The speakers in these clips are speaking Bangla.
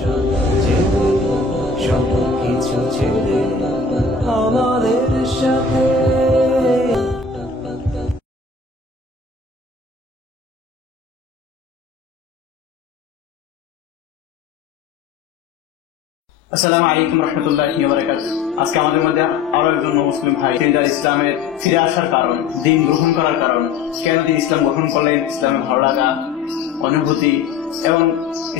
যেতে সব কিছু ছেড়ে আমাদের সাথে। আসসালামু আলাইকুম রহমতুল্লাহি ওয়া বারাকাতুহু। আজকে আমাদের মধ্যে আরো একজন মুসলিম ভাই, তিনি তার ইসলামের ফিরে আসার কারণ, দিন গ্রহণ করার কারণ, কেন তিনি ইসলাম গ্রহণ করলেন, ইসলামের ভালো লাগা, অনুভূতি এবং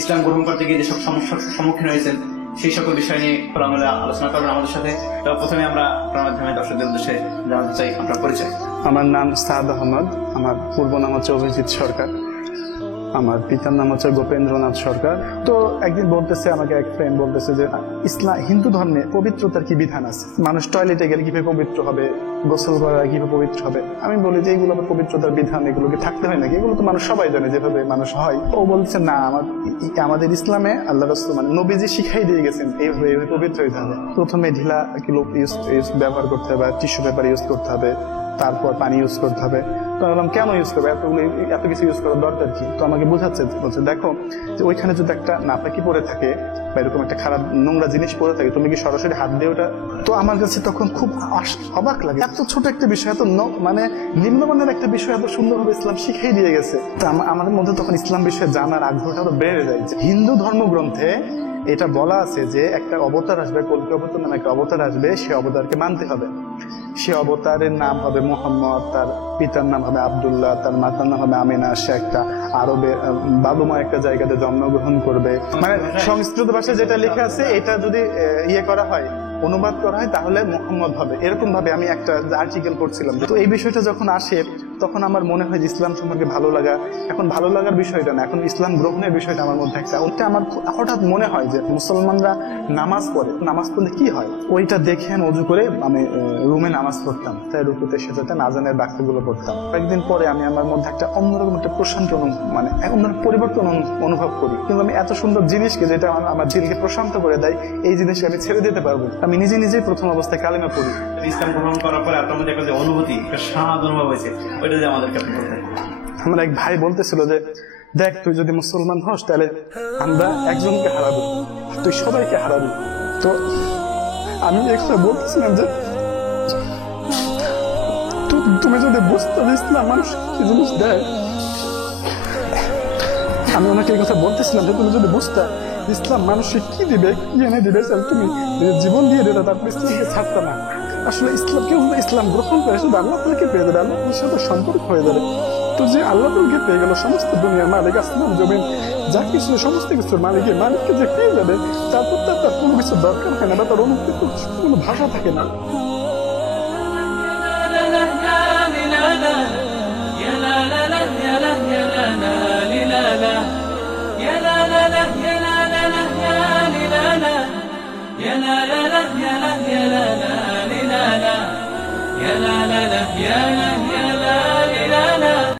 ইসলাম গ্রহণ করতে গিয়ে যেসব সমস্যার সম্মুখীন হয়েছেন সেই সকল বিষয় নিয়ে খোলামেলা আলোচনা করবেন আমাদের সাথে। তো প্রথমে আমরা আপনার মাধ্যমে দর্শকদের উদ্দেশ্যে জানাতে চাই আপনার পরিচয়। আমার নাম সাদ আহমদ, আমার পূর্ব নাম হচ্ছে অভিজিৎ সরকার, আমার পিতার নাম হচ্ছে গোপেন্দ্রনাথ সরকার। তো একদিন বলতেছে আমাকে এক ফ্রেন্ড বলতেছে যে ইসলাম হিন্দু ধর্মে পবিত্রতার কি বিধান আছে, মানুষ টয়লেটে গেলে কিভাবে পবিত্র হবে, গোসল করা কিভাবে পবিত্র হবে। আমি বলি যে এইগুলো পবিত্রতার বিধান, এগুলোকে থাকতে হয় নাকি, এগুলো তো মানুষ সবাই জানে যেভাবে মানুষ হয়। ও বলছে না, আমাদের ইসলামে আল্লাহ রাসূল মানে নবীজি শিখাই দিয়ে গেছেন এইভাবে পবিত্র হইতে হবে। প্রথমে ঢিলা কিলো ব্যবহার করতে হবে, টিস্যু পেপার ইউজ করতে হবে, তারপর পানি ইউজ করতে হবে। তো বললাম কেন ইউজ করবে, এত কিছু ইউজ করার দরকার কি? তো আমাকে বোঝাচ্ছে, বলছে দেখো যে ওইখানে যদি একটা নাপাকি পড়ে থাকে বা এরকম একটা খারাপ নোংরা জিনিস পড়ে থাকে, তুমি কি সরাসরি হাত দিয়ে ওটা? তো আমার কাছে তখন খুব অবাক লাগে, এত ছোট একটা বিষয়, এত মানে নিম্নমানের একটা বিষয় এত সুন্দরভাবে ইসলাম শিখিয়ে দিয়ে গেছে। তো আমাদের মধ্যে তখন ইসলাম বিষয়ে জানার আগ্রহটা আরো বেড়ে যায়। হিন্দু ধর্মগ্রন্থে এটা বলা আছে যে একটা অবতার আসবে, কল্কি অবতার নামে একটা অবতার আসবে, সে অবতারকে মানতে হবে। সে অবতারের নাম হবে মোহাম্মদ, তার পিতার নাম হবে আব্দুল্লাহ, তার মাতার নাম হবে আমিনা। সে একটা আরবে বালুময় একটা জায়গাতে জন্মগ্রহণ করবে। মানে সংস্কৃত ভাষায় যেটা লেখা আছে এটা যদি ইয়ে করা হয়, অনুবাদ করা হয়, তাহলে মোহাম্মদ হবে। এরকম ভাবে আমি একটা আর্টিকেল পড়ছিলাম। তো এই বিষয়টা যখন আসে তখন আমার মনে হয় যে ইসলাম সম্পর্কে ভালো লাগা, এখন ভালো লাগার বিষয়টা না, এখন ইসলাম গ্রহণের বিষয়টা আমার মধ্যে একটা ওটা আমার হঠাৎ মনে হয় যে মুসলমানরা নামাজ পড়ে, নামাজ পড়লে কি হয় ওইটা দেখে আমি অজু করে আমি রুমে নামাজ পড়তাম, তাই রুকুতে সেজাতে আযানের বাক্যগুলো পড়তাম। কয়েকদিন পরে আমি আমার মধ্যে একটা অন্যরকম একটা প্রশান্তি মানে অন্যরকম পরিবর্তন অনুভব করি। কিন্তু আমি এত সুন্দর জিনিসকে, যেটা আমার দিলকে প্রশান্ত করে দেয়, এই জিনিসকে আমি ছেড়ে দিতে পারবো। আমি নিজেই প্রথম অবস্থায় কালিমা পড়ি। ইসলাম গ্রহণ করার পরে আপনার মধ্যে একটা যে অনুভূতি, একটা স্বাদ অনুভব হয়েছে, ওইটা যে আমাদেরকে আপনি বলতেন। আমার এক ভাই বলতেছিল যে দেখ, তুই যদি মুসলমান হস তাহলে আমরা একজনকে হারাবো, তুই সবাইকে হারাবি। তো আমি একটা বলতেছিলাম যে তুমি যদি বুঝতে ইসলাম মানুষ কি জিনিস দেয়, আমি ওনাকে এই কথা বলতেছিলাম যে তুমি যদি বুঝতে ইসলাম মানুষকে কি দিবে, কি এনে দিবে, তুমি জীবন দিয়ে দিলে, তারপর ইসলামকে ছাড়তে না। আসলে ইসলাম কেউ ইসলাম গ্রহণ করে শুধু আল্লাহ তাআলাকে পেয়ে যাবে, আল্লাহর সাথে সম্পর্ক হয়ে যাবে। তো যে আল্লাহ তাআলাকে পেয়ে গেল, সমস্ত দুনিয়ার মালিক, আসমান জমিন যা কিছু সমস্ত কিছুর মালিককে যে পেয়ে যাবে, তারপর তার কোনো কিছু দরকার হয় না, বা তার অনুভূতি কোনো ভাষা থাকে না। يا لا لا لا يا لا يا لا لا لا لا يا لا لا لا يا لا يا لا